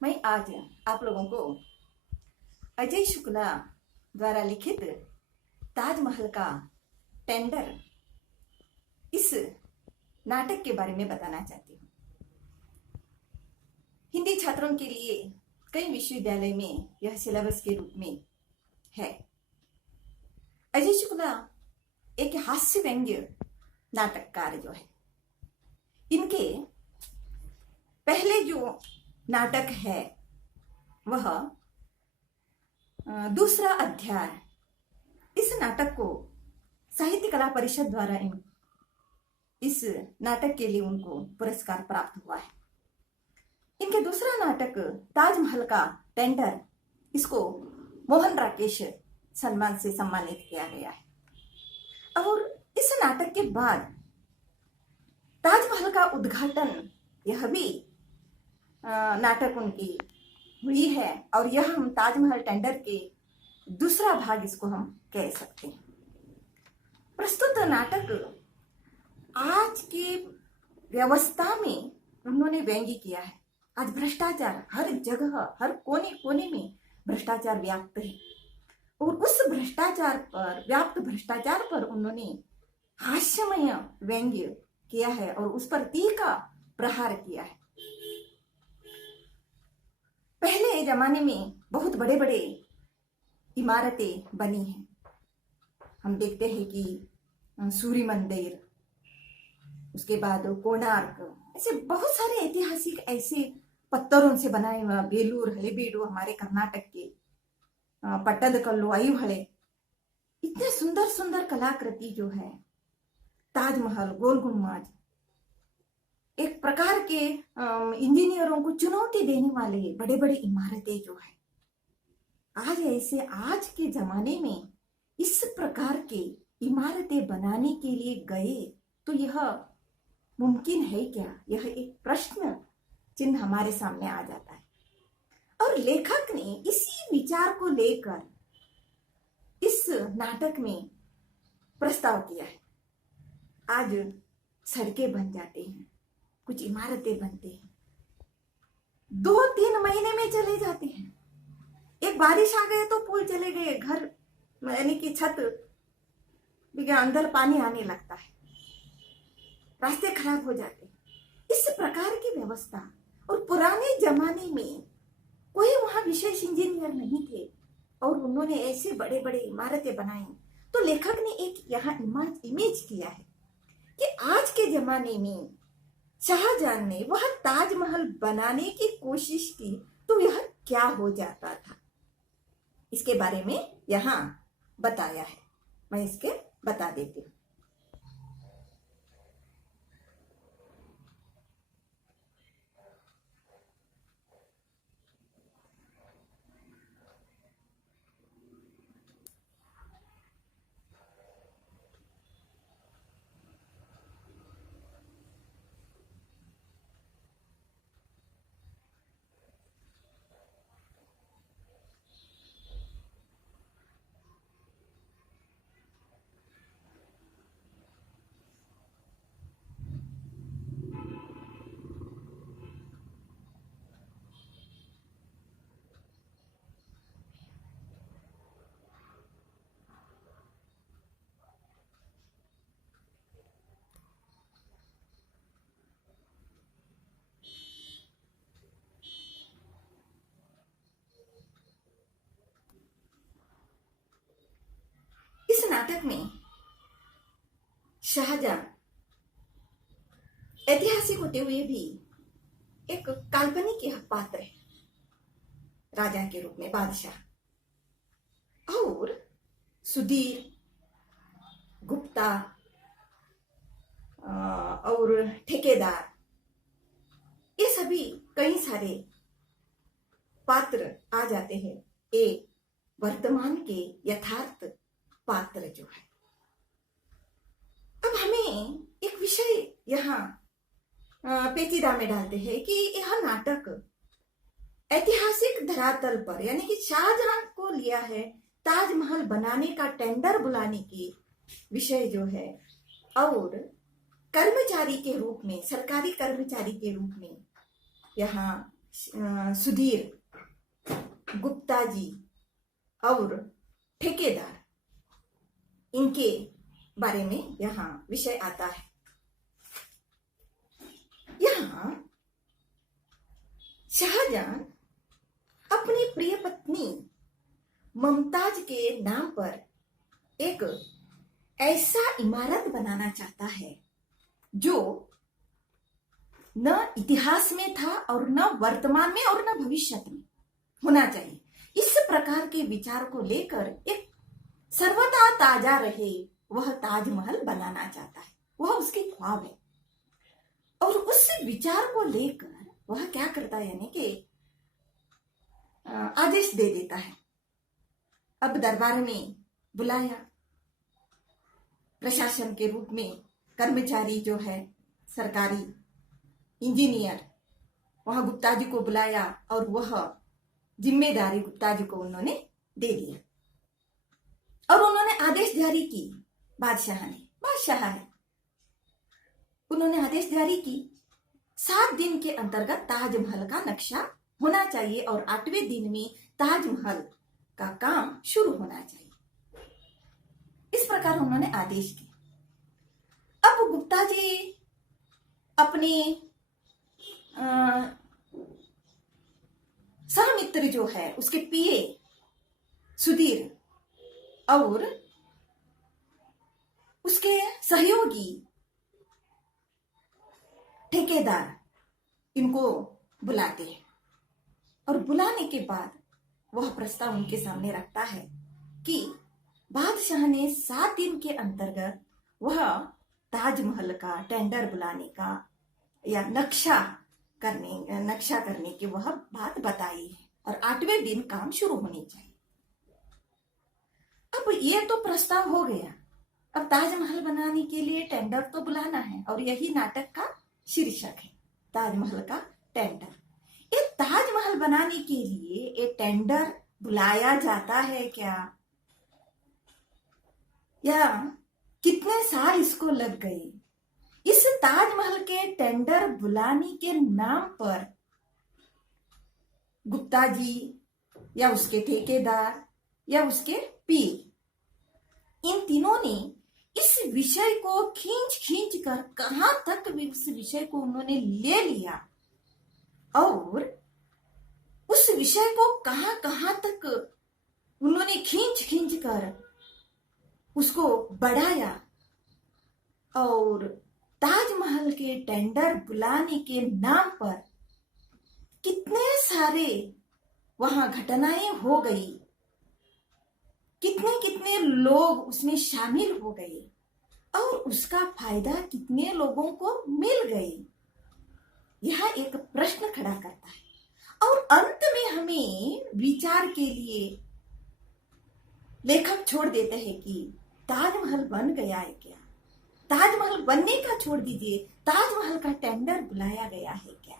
मैं आज आप लोगों को अजय शुक्ला द्वारा लिखित ताजमहल का टेंडर इस नाटक के बारे में बताना चाहती हूँ। हिंदी छात्रों के लिए कई विश्वविद्यालय में यह सिलेबस के रूप में है। अजय शुक्ला एक हास्य व्यंग्य नाटककार जो है, इनके पहले जो नाटक है वह दूसरा अध्याय, इस नाटक को साहित्य कला परिषद द्वारा इस नाटक के लिए उनको पुरस्कार प्राप्त हुआ है। इनके दूसरा नाटक ताजमहल का टेंडर, इसको मोहन राकेश सम्मान से सम्मानित किया गया है। और इस नाटक के बाद ताजमहल का उद्घाटन, यह भी नाटक उनकी हुई है और यह हम ताजमहल टेंडर के दूसरा भाग इसको हम कह सकते हैं। प्रस्तुत नाटक आज के व्यवस्था में उन्होंने व्यंग्य किया है। आज भ्रष्टाचार हर जगह, हर कोने कोने में भ्रष्टाचार व्याप्त है और उस व्याप्त भ्रष्टाचार पर उन्होंने हास्यमय व्यंग्य किया है और उस पर तीखा प्रहार किया है। पहले जमाने में बहुत बड़े बड़े इमारतें बनी हैं। हम देखते हैं कि सूर्य मंदिर, उसके बाद कोणार्क, ऐसे बहुत सारे ऐतिहासिक ऐसे पत्थरों से बनाए हुआ बेलूर हलेबीडु, हमारे कर्नाटक के पट्टदकल्लु, ऐहोळे, इतने सुंदर सुंदर कलाकृति जो है, ताजमहल, गोल गुम्बद, एक प्रकार के इंजीनियरों को चुनौती देने वाले बड़े बड़े इमारतें जो है, आज के जमाने में इस प्रकार के इमारतें बनाने के लिए गए तो यह मुमकिन है क्या? यह एक प्रश्न चिन्ह हमारे सामने आ जाता है। और लेखक ने इसी विचार को लेकर इस नाटक में प्रस्ताव किया है। आज सड़कें बन जाते हैं, कुछ इमारतें बनते हैं, 2-3 महीने में चले जाते हैं। एक बारिश आ गए तो पुल चले गए, घर यानी कि छत अंदर पानी आने लगता है, रास्ते खराब हो जाते हैं। इस प्रकार की व्यवस्था, और पुराने जमाने में कोई वहां विशेष इंजीनियर नहीं थे और उन्होंने ऐसे बड़े बड़े इमारतें बनाई। तो लेखक ने एक यहाँ इमेज किया है कि आज के जमाने में शाहजहां ने वह ताजमहल बनाने की कोशिश की तो यह क्या हो जाता था, इसके बारे में यहाँ बताया है। मैं इसके बता देती हूँ। इस नाटक में शाहजहां ऐतिहासिक होते हुए भी एक काल्पनिक यह पात्र है, राजा के रूप में बादशाह। और सुधीर गुप्ता और ठेकेदार, ये सभी कई सारे पात्र आ जाते हैं एक वर्तमान के यथार्थ पात्र जो है। अब हमें एक विषय यहाँ पेचीदा में डालते हैं कि यह नाटक ऐतिहासिक धरातल पर, यानी कि शाहजहां को लिया है ताजमहल बनाने का टेंडर बुलाने की विषय जो है, और कर्मचारी के रूप में, सरकारी कर्मचारी के रूप में यहाँ सुधीर गुप्ता जी और ठेकेदार, इनके बारे में यहाँ विषय आता है। यहाँ शाहजहां अपनी प्रिय पत्नी मुमताज के नाम पर एक ऐसा इमारत बनाना चाहता है जो न इतिहास में था और न वर्तमान में और न भविष्य में होना चाहिए। इस प्रकार के विचार को लेकर एक सर्वदा ताजा रहे वह ताजमहल बनाना चाहता है, वह उसके ख्वाब है। और उस विचार को लेकर वह क्या करता है, यानी कि आदेश दे देता है। अब दरबार में बुलाया, प्रशासन के रूप में कर्मचारी जो है सरकारी इंजीनियर, वहां गुप्ता जी को बुलाया और वह जिम्मेदारी गुप्ता जी को उन्होंने दे दिया। और उन्होंने आदेश जारी की, बादशाह है, उन्होंने आदेश जारी की 7 दिन के अंतर्गत ताजमहल का नक्शा होना चाहिए और 8वें दिन में ताजमहल का काम शुरू होना चाहिए। इस प्रकार उन्होंने आदेश किया। अब गुप्ता जी अपने सहमित्र जो है उसके पीए सुधीर और उसके सहयोगी ठेकेदार, इनको बुलाते हैं। और बुलाने के बाद वह प्रस्ताव उनके सामने रखता है कि बादशाह ने 7 दिन के अंतर्गत वह ताजमहल का टेंडर बुलाने का या नक्शा करने की वह बात बताई है और 8वें दिन काम शुरू होनी चाहिए। अब ये तो प्रस्ताव हो गया, अब ताजमहल बनाने के लिए टेंडर तो बुलाना है और यही नाटक का शीर्षक है, ताजमहल का टेंडर। ये ताजमहल बनाने के लिए ये टेंडर बुलाया जाता है क्या, या कितने साल इसको लग गए? इस ताजमहल के टेंडर बुलाने के नाम पर गुप्ता जी या उसके ठेकेदार या उसके पी, इन तीनों ने इस विषय को खींच कर कहां तक उस विषय को उन्होंने ले लिया और उस विषय को कहां तक उन्होंने खींच कर उसको बढ़ाया और ताजमहल के टेंडर बुलाने के नाम पर कितने सारे वहां घटनाएं हो गई, कितने लोग उसमें शामिल हो गए और उसका फायदा कितने लोगों को मिल गए, यह एक प्रश्न खड़ा करता है। और अंत में हमें विचार के लिए लेखक छोड़ देते हैं कि ताजमहल बन गया है क्या, ताजमहल बनने का छोड़ दीजिए, ताजमहल का टेंडर बुलाया गया है क्या।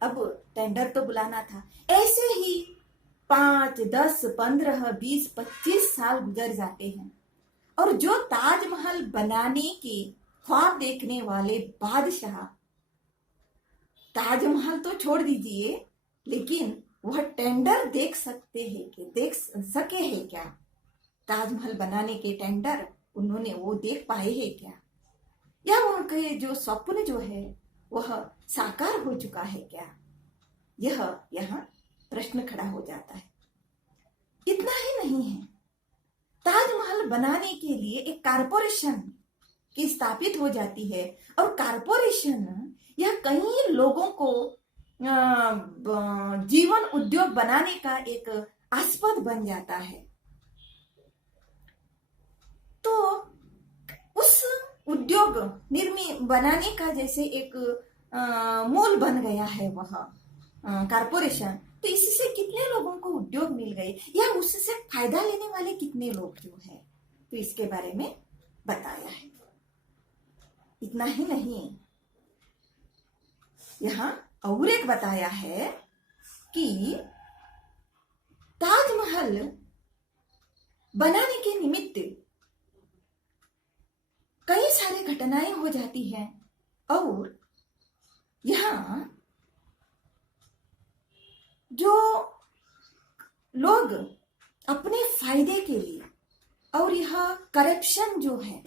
अब टेंडर तो बुलाना था, ऐसे ही 5, 10, 15, 20, 25 साल गुजर जाते हैं और जो ताजमहल बनाने के ख्वाब देखने वाले बादशाह, ताजमहल तो छोड़ दीजिए लेकिन वह टेंडर देख सके हैं क्या, ताजमहल बनाने के टेंडर उन्होंने वो देख पाए हैं क्या, या उनके जो स्वप्न जो है वह साकार हो चुका है क्या, यह यहाँ प्रश्न खड़ा हो जाता है। इतना ही नहीं है, ताजमहल बनाने के लिए एक कारपोरेशन की स्थापित हो जाती है और कारपोरेशन यह कई लोगों को जीवन उद्योग बनाने का एक आस्पद बन जाता है। तो उस उद्योग बनाने का जैसे एक मूल बन गया है वह कारपोरेशन, तो इससे कितने लोगों को उद्योग मिल गए या उससे फायदा लेने वाले कितने लोग जो है, तो इसके बारे में बताया है। इतना ही नहीं, यहाँ और एक बताया है कि ताजमहल बनाने के निमित्त कई सारी घटनाएं हो जाती हैं और यहाँ लोग अपने फायदे के लिए, और यह करप्शन जो है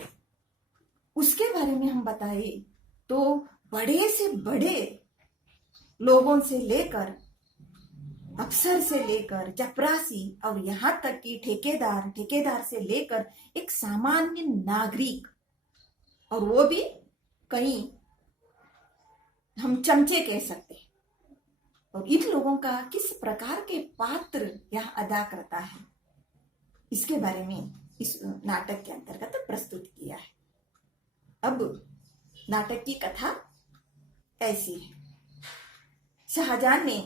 उसके बारे में हम बताए तो बड़े से बड़े लोगों से लेकर, अफसर से लेकर चपरासी, और यहां तक कि ठेकेदार से लेकर एक सामान्य नागरिक, और वो भी कहीं हम चमचे कह सकते हैं, और इन लोगों का किस प्रकार के पात्र यह अदा करता है, इसके बारे में इस नाटक के अंतर्गत प्रस्तुत किया है। अब नाटक की कथा ऐसी है। शाहजहां ने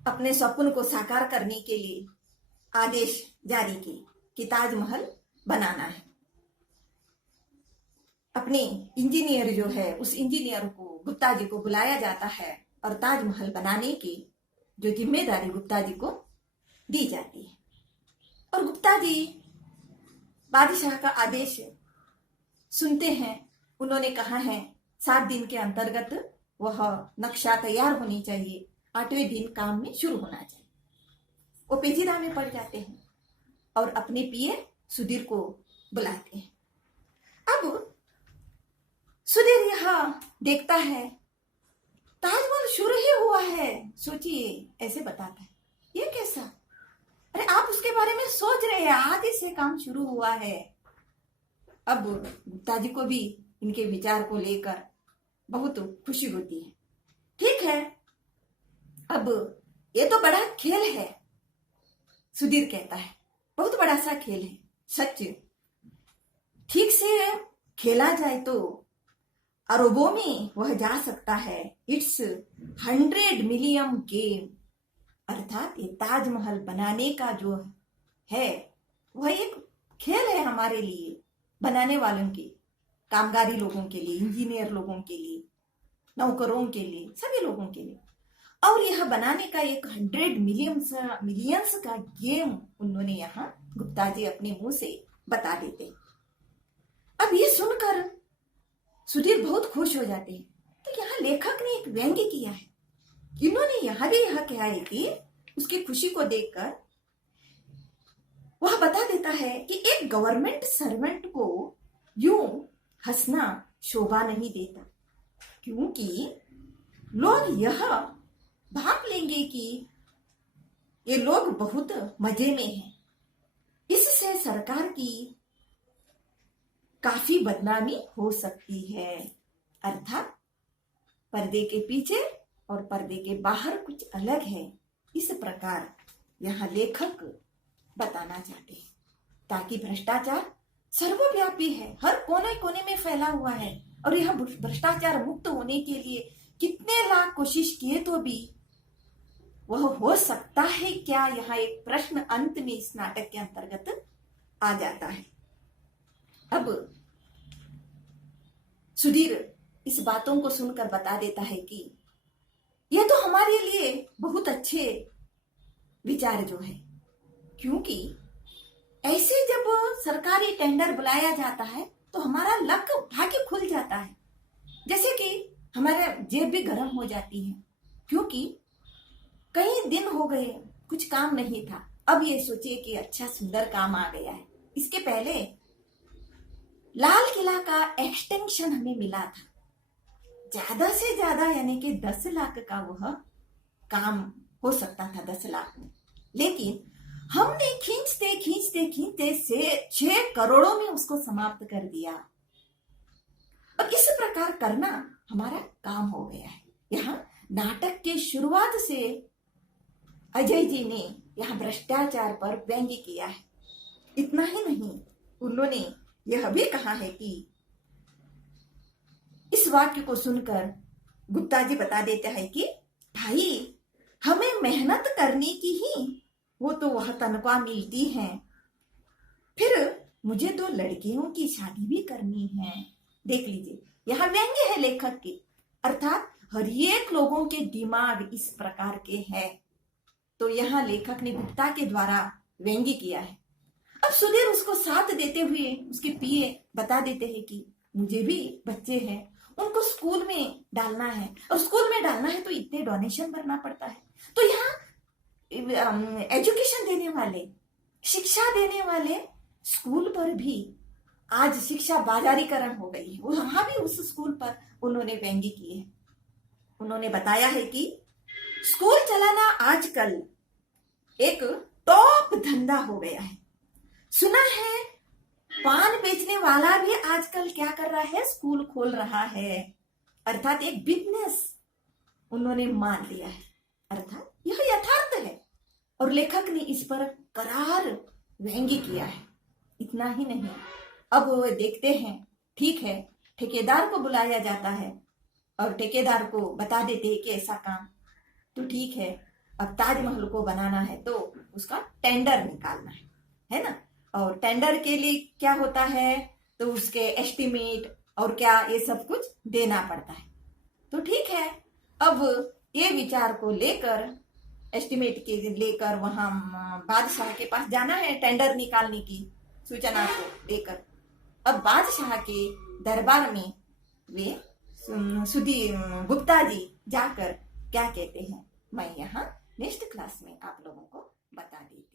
अपने सपन को साकार करने के लिए आदेश जारी किए कि ताजमहल बनाना है। अपने इंजीनियर जो है, उस इंजीनियर को, गुप्ता जी को बुलाया जाता है और ताजमहल बनाने की जो जिम्मेदारी गुप्ता जी को दी जाती है। और गुप्ता जी बादशाह का आदेश सुनते हैं। उन्होंने कहा है 7 दिन के अंतर्गत वह नक्शा तैयार होनी चाहिए, 8वें दिन काम में शुरू होना चाहिए। वो पेचीदा में पड़ जाते हैं और अपने पिए सुधीर को बुलाते हैं। अब सुधीर यह देखता है ताजमहल शुरू ही हुआ है, सोचिए, ऐसे बताता है, ये कैसा? अरे आप उसके बारे में सोच रहे हैं, आज इससे काम शुरू हुआ है। अब गुप्ता जी को भी इनके विचार को लेकर बहुत खुशी होती है। ठीक है, अब ये तो बड़ा खेल है, सुधीर कहता है, बहुत बड़ा सा खेल है। सच ठीक से खेला जाए तो अरबों में वह जा सकता है। इट्स 100 मिलियन गेम, अर्थात ये ताजमहल बनाने का जो है वह एक खेल है हमारे लिए, बनाने वालों के, कामगारी लोगों के लिए, इंजीनियर लोगों के लिए, नौकरों के लिए, सभी लोगों के लिए। और यह बनाने का एक 100 मिलियंस का गेम उन्होंने यहाँ गुप्ता जी अपने मुंह से बता देते। अब ये सुनकर सुधीर बहुत खुश हो जाते हैं। तो यहाँ लेखक ने एक व्यंग्य किया है। इन्होंने यहाँ भी यह कहा है कि उसकी खुशी को देखकर वह बता देता है कि एक गवर्नमेंट सर्वेंट को यूं हंसना शोभा नहीं देता, क्योंकि लोग यह भाप लेंगे कि ये लोग बहुत मजे में हैं। इससे सरकार की काफी बदनामी हो सकती है। अर्थात पर्दे के पीछे और पर्दे के बाहर कुछ अलग है। इस प्रकार यहाँ लेखक बताना चाहते हैं, ताकि भ्रष्टाचार सर्वव्यापी है, हर कोने कोने में फैला हुआ है, और यह भ्रष्टाचार मुक्त होने के लिए कितने लाख कोशिश किए तो भी वह हो सकता है क्या, यहाँ एक प्रश्न अंत में इस नाटक के अंतर्गत आ जाता है। अब सुधीर इस बातों को सुनकर बता देता है कि यह तो हमारे लिए बहुत अच्छे विचार जो है, क्योंकि ऐसे जब सरकारी टेंडर बुलाया जाता है तो हमारा लक भाग्य खुल जाता है, जैसे कि हमारे जेब भी गर्म हो जाती है, क्योंकि कई दिन हो गए कुछ काम नहीं था। अब ये सोचिए कि अच्छा सुंदर काम आ गया है। इसके पहले लाल किला का एक्सटेंशन हमें मिला था, ज्यादा से ज्यादा यानी कि 10 लाख का वह काम हो सकता था, 10 लाख में, लेकिन हमने खींचते से 6 करोड़ों में उसको समाप्त कर दिया। और इस प्रकार करना हमारा काम हो गया है। यहाँ नाटक के शुरुआत से अजय जी ने यहाँ भ्रष्टाचार पर व्यंग्य किया है। इतना ही नहीं, उन्होंने यह भी कहा है कि इस वाक्य को सुनकर गुप्ता जी बता देते हैं कि भाई हमें मेहनत करने की ही वो तो वह तनख्वाह मिलती है, फिर मुझे 2 लड़कियों की शादी भी करनी है। देख लीजिए, यहाँ व्यंग्य है लेखक के, अर्थात हर एक लोगों के दिमाग इस प्रकार के हैं। तो यहाँ लेखक ने गुप्ता के द्वारा व्यंग्य किया है। अब सुधीर उसको साथ देते हुए उसके पिए बता देते हैं कि मुझे भी बच्चे हैं, उनको स्कूल में डालना है, और स्कूल में डालना है तो इतने डोनेशन भरना पड़ता है। तो यहाँ एजुकेशन देने वाले, शिक्षा देने वाले स्कूल पर भी आज शिक्षा बाजारीकरण हो गई है। वहां भी उस स्कूल पर उन्होंने व्यंग्य किए हैं। उन्होंने बताया है कि स्कूल चलाना आजकल एक टॉप धंधा हो गया है। सुना है पान बेचने वाला भी आजकल क्या कर रहा है, स्कूल खोल रहा है, अर्थात एक बिजनेस उन्होंने मान लिया है। अर्थात यह यथार्थ है और लेखक ने इस पर करार व्यंग्य किया है। इतना ही नहीं, अब वो देखते हैं, ठीक है, ठेकेदार को बुलाया जाता है और ठेकेदार को बता देते हैं कि ऐसा काम तो ठीक है, अब ताजमहल को बनाना है तो उसका टेंडर निकालना है ना। और टेंडर के लिए क्या होता है, तो उसके एस्टिमेट और क्या ये सब कुछ देना पड़ता है। तो ठीक है, अब ये विचार को लेकर, एस्टिमेट के लेकर वहां बादशाह के पास जाना है टेंडर निकालने की सूचना को लेकर। अब बादशाह के दरबार में वे सुधी गुप्ता जी जाकर क्या कहते हैं, मैं यहाँ नेक्स्ट क्लास में आप लोगों को बता दी।